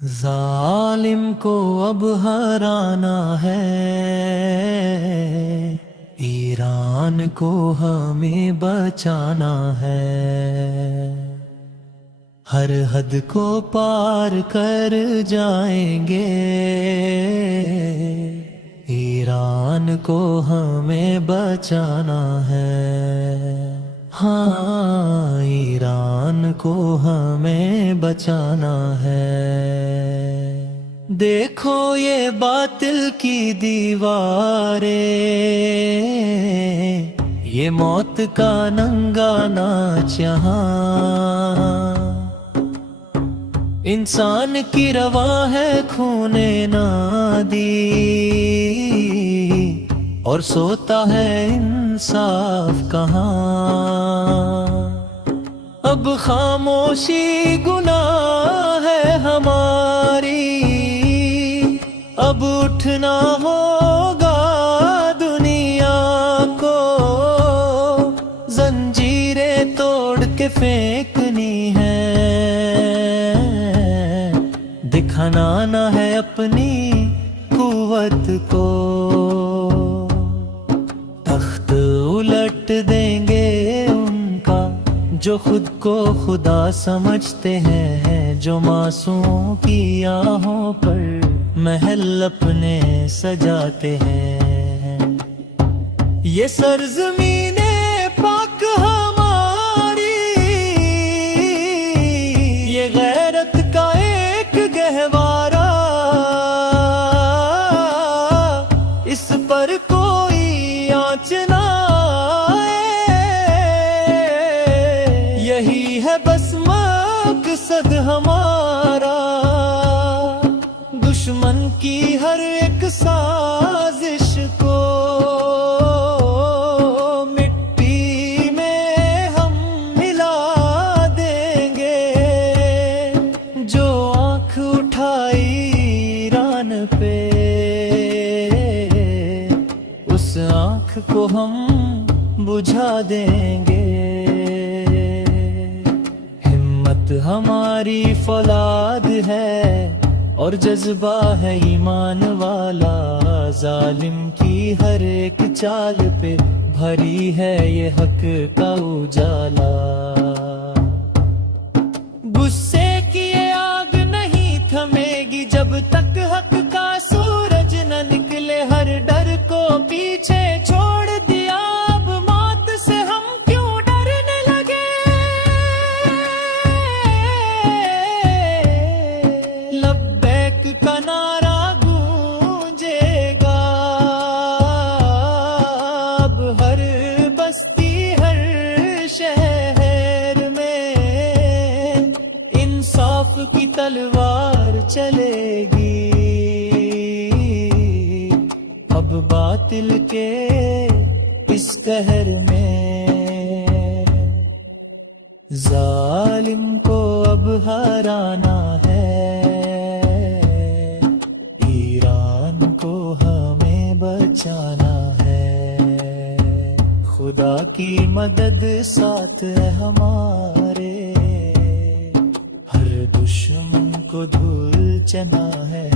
ظالم کو اب ہرانا ہے، ایران کو ہمیں بچانا ہے۔ ہر حد کو پار کر جائیں گے، ایران کو ہمیں بچانا ہے۔ ہاں، ایران کو ہمیں بچانا ہے۔ دیکھو یہ باطل کی دیواریں، یہ موت کا ننگا ناچ یہاں۔ انسان کی رواں ہے خون نادی، اور سوتا ہے انصاف کہاں۔ اب خاموشی گناہ ہے ہماری، اب اٹھنا ہوگا دنیا کو۔ زنجیریں توڑ کے پھینکنی ہے، دکھانا ہے اپنی قوت کو۔ تخت الٹ دیں گے ان کا جو خود کو خدا سمجھتے ہیں، جو معصوموں کی آہوں پر محل اپنے سجاتے ہیں۔ یہ سرزمین پاک ہماری، یہ غیرت کا ایک گہوارہ، اس پر کوئی آنچ نہ آئے۔ یہی ہے بس مقصد ہمارا، دشمن کی ہر ایک سازش کو مٹی میں ہم ملا دیں گے۔ جو آنکھ اٹھائی ایران پہ، اس آنکھ کو ہم بجھا دیں گے۔ ہمت ہماری فولاد ہے اور جذبہ ہے ایمان والا، ظالم کی ہر ایک چال پہ بھری ہے یہ حق کا اجالا۔ غصے کی یہ آگ نہیں تھمے گی جب تک حق کا سورج نہ نکلے۔ ہر ڈر کو پیچھے چھوڑ دیا، اب موت سے ہم کیوں ڈرنے لگے۔ لبیک کا نعرہ گونجے گا، اب ہر بستی ہر شہر میں انصاف کی تلوار چلے گی۔ اب باطل کے اس قہر میں ظالم کو اب ہرانا ہے، ایران کو ہمیں بچانا ہے۔ خدا کی مدد ساتھ ہے ہمارے، ہر دشمن کو دھول چنا ہے۔